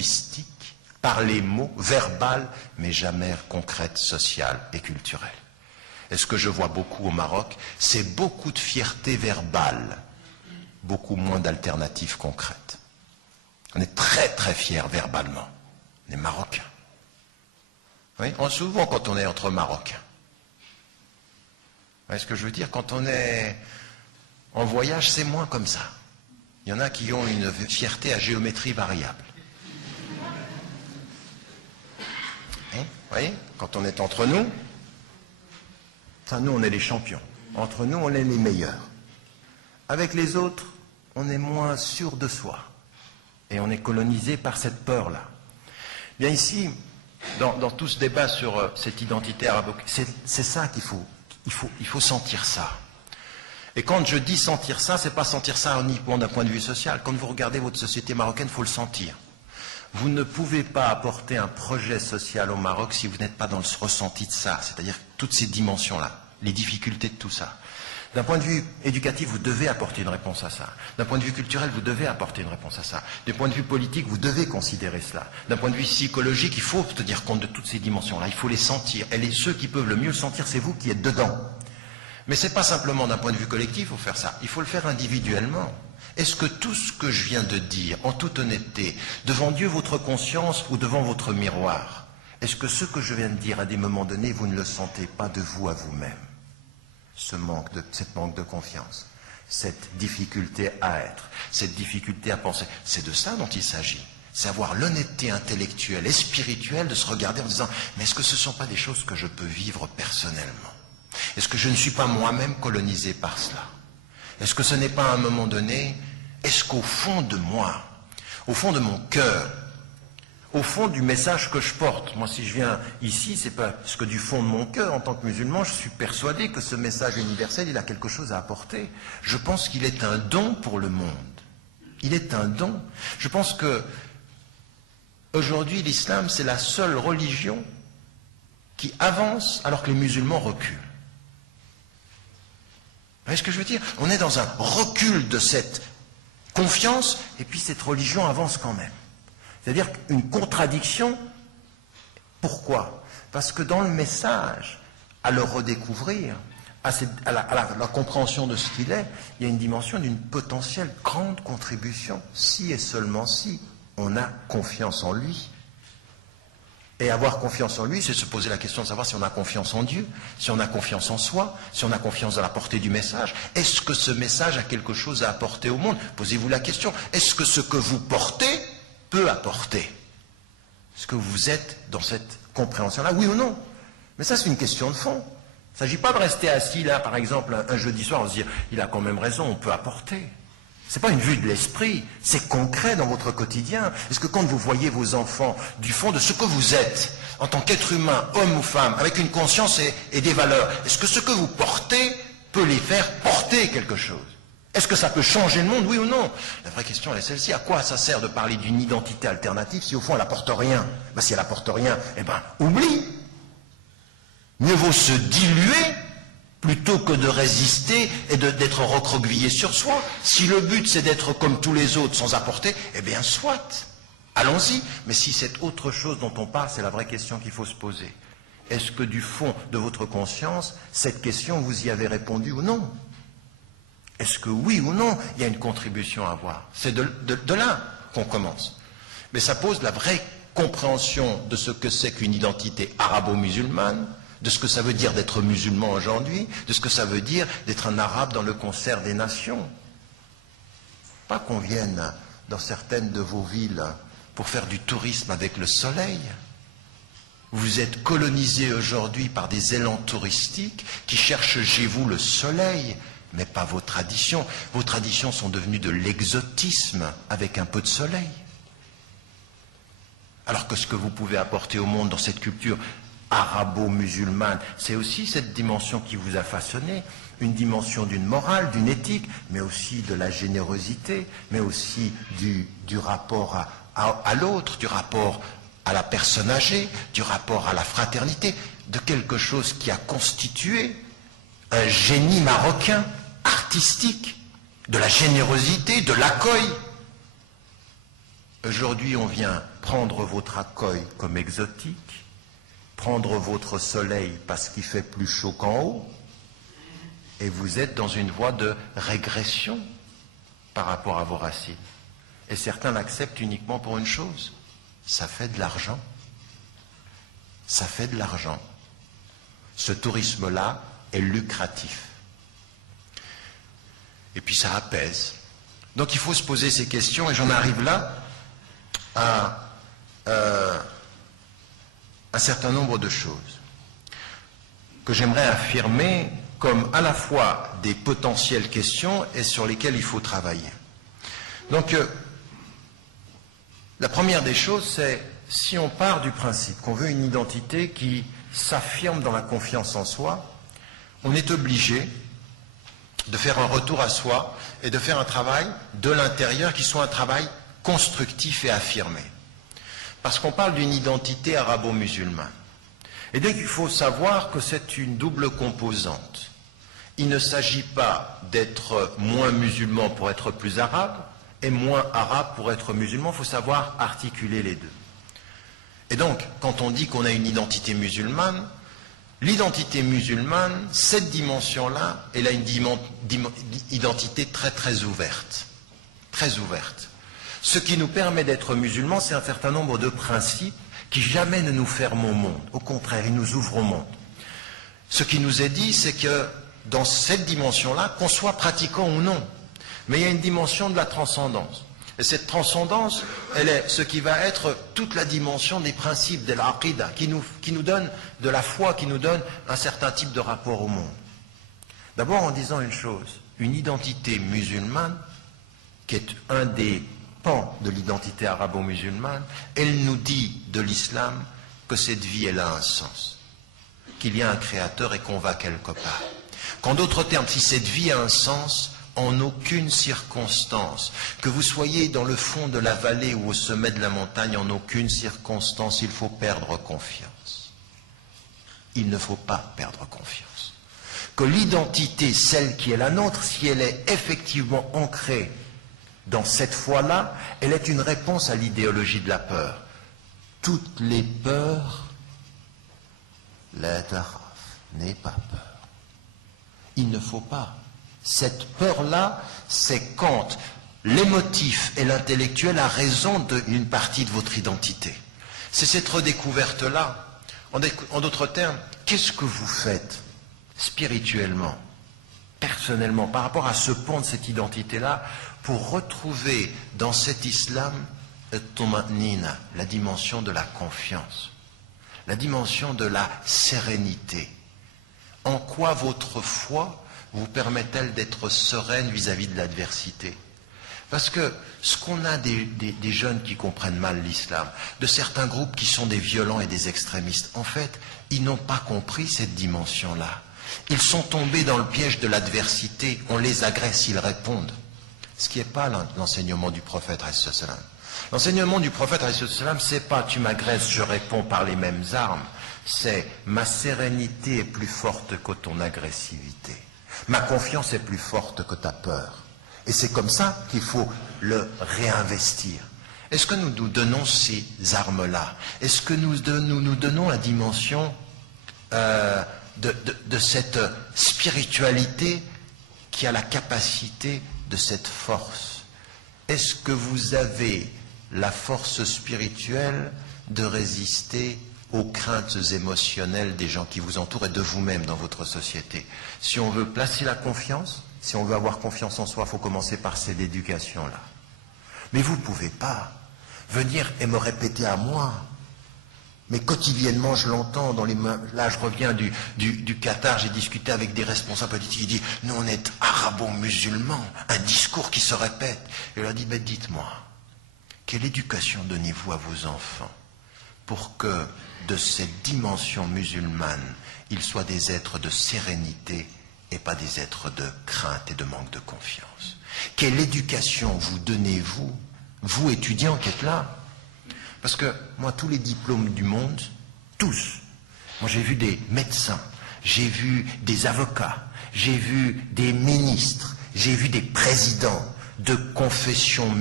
linguistique, par les mots, verbales, mais jamais concrètes, sociales et culturelles. Et ce que je vois beaucoup au Maroc, c'est beaucoup de fierté verbale, beaucoup moins d'alternatives concrètes. On est très très fiers verbalement, les Marocains. Oui, souvent quand on est entre Marocains. Vous voyez ce que je veux dire? Quand on est en voyage, c'est moins comme ça. Il y en a qui ont une fierté à géométrie variable. Vous voyez? Quand on est entre nous, ça, nous, on est les champions. Entre nous, on est les meilleurs. Avec les autres, on est moins sûr de soi. Et on est colonisé par cette peur-là. Bien ici, dans tout ce débat sur cette identité arabo, c'est ça qu'il faut. Il faut sentir ça. Et quand je dis sentir ça, c'est pas sentir ça uniquement d'un point de vue social. Quand vous regardez votre société marocaine, il faut le sentir. Vous ne pouvez pas apporter un projet social au Maroc si vous n'êtes pas dans le ressenti de ça, c'est-à-dire toutes ces dimensions-là, les difficultés de tout ça. D'un point de vue éducatif, vous devez apporter une réponse à ça. D'un point de vue culturel, vous devez apporter une réponse à ça. D'un point de vue politique, vous devez considérer cela. D'un point de vue psychologique, il faut tenir compte de toutes ces dimensions-là. Il faut les sentir. Et ceux qui peuvent le mieux le sentir, c'est vous qui êtes dedans. Mais ce n'est pas simplement d'un point de vue collectif qu'il faut faire ça. Il faut le faire individuellement. Est-ce que tout ce que je viens de dire, en toute honnêteté, devant Dieu, votre conscience ou devant votre miroir, est-ce que ce que je viens de dire à des moments donnés, vous ne le sentez pas de vous à vous-même? Cette manque de confiance, cette difficulté à être, cette difficulté à penser. C'est de ça dont il s'agit. C'est avoir l'honnêteté intellectuelle et spirituelle de se regarder en disant « Mais est-ce que ce ne sont pas des choses que je peux vivre personnellement? Est-ce que je ne suis pas moi-même colonisé par cela? Est-ce que ce n'est pas à un moment donné, est-ce qu'au fond de moi, au fond de mon cœur, au fond du message que je porte, moi si je viens ici, c'est pas parce que du fond de mon cœur, en tant que musulman, je suis persuadé que ce message universel, il a quelque chose à apporter. Je pense qu'il est un don pour le monde. Il est un don. Je pense que aujourd'hui, l'islam, c'est la seule religion qui avance alors que les musulmans reculent. Vous voyez ce que je veux dire? On est dans un recul de cette confiance, et puis cette religion avance quand même. C'est-à-dire une contradiction. Pourquoi? Parce que dans le message, à le redécouvrir, à la compréhension de ce qu'il est, il y a une dimension d'une potentielle grande contribution, si et seulement si on a confiance en lui. Et avoir confiance en lui, c'est se poser la question de savoir si on a confiance en Dieu, si on a confiance en soi, si on a confiance dans la portée du message. Est-ce que ce message a quelque chose à apporter au monde? Posez-vous la question. Est-ce que ce que vous portez peut apporter? Est-ce que vous êtes dans cette compréhension-là, oui ou non? Mais ça, c'est une question de fond. Il ne s'agit pas de rester assis là, par exemple, un jeudi soir, on se dit, il a quand même raison, on peut apporter. Ce n'est pas une vue de l'esprit, c'est concret dans votre quotidien. Est-ce que quand vous voyez vos enfants, du fond de ce que vous êtes, en tant qu'être humain, homme ou femme, avec une conscience et des valeurs, est-ce que ce que vous portez peut les faire porter quelque chose? Est-ce que ça peut changer le monde, oui ou non? La vraie question, elle est celle-ci. À quoi ça sert de parler d'une identité alternative si au fond elle n'apporte rien? Ben, si elle n'apporte rien, eh ben, oublie. Mieux vaut se diluer plutôt que de résister et d'être recroquevillé sur soi. Si le but c'est d'être comme tous les autres sans apporter, eh bien soit, allons-y. Mais si c'est autre chose dont on parle, c'est la vraie question qu'il faut se poser. Est-ce que du fond de votre conscience, cette question, vous y avez répondu ou non? Est-ce que oui ou non, il y a une contribution à avoir? C'est de là qu'on commence. Mais ça pose la vraie compréhension de ce que c'est qu'une identité arabo-musulmane, de ce que ça veut dire d'être musulman aujourd'hui, de ce que ça veut dire d'être un arabe dans le concert des nations. Pas qu'on vienne dans certaines de vos villes pour faire du tourisme avec le soleil. Vous êtes colonisés aujourd'hui par des élans touristiques qui cherchent chez vous le soleil, mais pas vos traditions. Vos traditions sont devenues de l'exotisme avec un peu de soleil. Alors que ce que vous pouvez apporter au monde dans cette culture arabo-musulmane, c'est aussi cette dimension qui vous a façonné, une dimension d'une morale, d'une éthique, mais aussi de la générosité, mais aussi du rapport à l'autre, du rapport à la personne âgée, du rapport à la fraternité, de quelque chose qui a constitué un génie marocain, artistique, de la générosité, de l'accueil. Aujourd'hui, on vient prendre votre accueil comme exotique, prendre votre soleil parce qu'il fait plus chaud qu'en haut, et vous êtes dans une voie de régression par rapport à vos racines. Et certains l'acceptent uniquement pour une chose, ça fait de l'argent. Ça fait de l'argent. Ce tourisme-là est lucratif. Et puis ça apaise. Donc il faut se poser ces questions, et j'en arrive là à un certain nombre de choses que j'aimerais affirmer comme à la fois des potentielles questions et sur lesquelles il faut travailler. Donc, la première des choses, c'est si on part du principe qu'on veut une identité qui s'affirme dans la confiance en soi, on est obligé de faire un retour à soi et de faire un travail de l'intérieur qui soit un travail constructif et affirmé. Parce qu'on parle d'une identité arabo-musulmane. Et donc il faut savoir que c'est une double composante. Il ne s'agit pas d'être moins musulman pour être plus arabe et moins arabe pour être musulman. Il faut savoir articuler les deux. Et donc, quand on dit qu'on a une identité musulmane, l'identité musulmane, cette dimension-là, elle a une identité très très ouverte. Très ouverte. Ce qui nous permet d'être musulmans, c'est un certain nombre de principes qui jamais ne nous ferment au monde. Au contraire, ils nous ouvrent au monde. Ce qui nous est dit, c'est que dans cette dimension-là, qu'on soit pratiquant ou non, mais il y a une dimension de la transcendance. Et cette transcendance, elle est ce qui va être toute la dimension des principes de l'aqida, qui nous donne de la foi, qui nous donne un certain type de rapport au monde. D'abord en disant une chose, une identité musulmane, qui est un des pans de l'identité arabo-musulmane, elle nous dit de l'islam que cette vie, elle a un sens, qu'il y a un créateur et qu'on va quelque part. Qu'en d'autres termes, si cette vie a un sens, en aucune circonstance, que vous soyez dans le fond de la vallée ou au sommet de la montagne, en aucune circonstance, il faut perdre confiance. Il ne faut pas perdre confiance. Que l'identité, celle qui est la nôtre, si elle est effectivement ancrée dans cette foi-là, elle est une réponse à l'idéologie de la peur. Toutes les peurs, la taraf, n'aie pas peur. Il ne faut pas. Cette peur-là, c'est quand l'émotif et l'intellectuel a raison d'une partie de votre identité. C'est cette redécouverte-là. En d'autres termes, qu'est-ce que vous faites spirituellement, personnellement, par rapport à ce pont de cette identité-là, pour retrouver dans cet islam la dimension de la confiance, la dimension de la sérénité. En quoi votre foi vous permet-elle d'être sereine vis-à-vis de l'adversité? Parce que ce qu'on a des jeunes qui comprennent mal l'islam, de certains groupes qui sont des violents et des extrémistes, en fait, ils n'ont pas compris cette dimension-là. Ils sont tombés dans le piège de l'adversité, on les agresse, ils répondent. Ce qui n'est pas l'enseignement du prophète. L'enseignement du prophète, c'est pas tu m'agresses, je réponds par les mêmes armes. C'est ma sérénité est plus forte que ton agressivité. Ma confiance est plus forte que ta peur. Et c'est comme ça qu'il faut le réinvestir. Est-ce que nous nous donnons ces armes-là? Est-ce que nous donnons la dimension de cette spiritualité qui a la capacité de cette force? Est-ce que vous avez la force spirituelle de résister aux craintes émotionnelles des gens qui vous entourent et de vous-même dans votre société? Si on veut placer la confiance, si on veut avoir confiance en soi, il faut commencer par cette éducation-là. Mais vous ne pouvez pas venir et me répéter à moi, mais quotidiennement je l'entends, là je reviens du Qatar, j'ai discuté avec des responsables politiques, ils disent « nous on est arabo-musulmans », un discours qui se répète. Et je leur dis « dites-moi, quelle éducation donnez-vous à vos enfants pour que de cette dimension musulmane, ils soient des êtres de sérénité et pas des êtres de crainte et de manque de confiance? Quelle éducation vous donnez-vous, vous étudiants qui êtes là? Parce que moi, tous les diplômes du monde, tous, moi j'ai vu des médecins, j'ai vu des avocats, j'ai vu des ministres, j'ai vu des présidents de confessions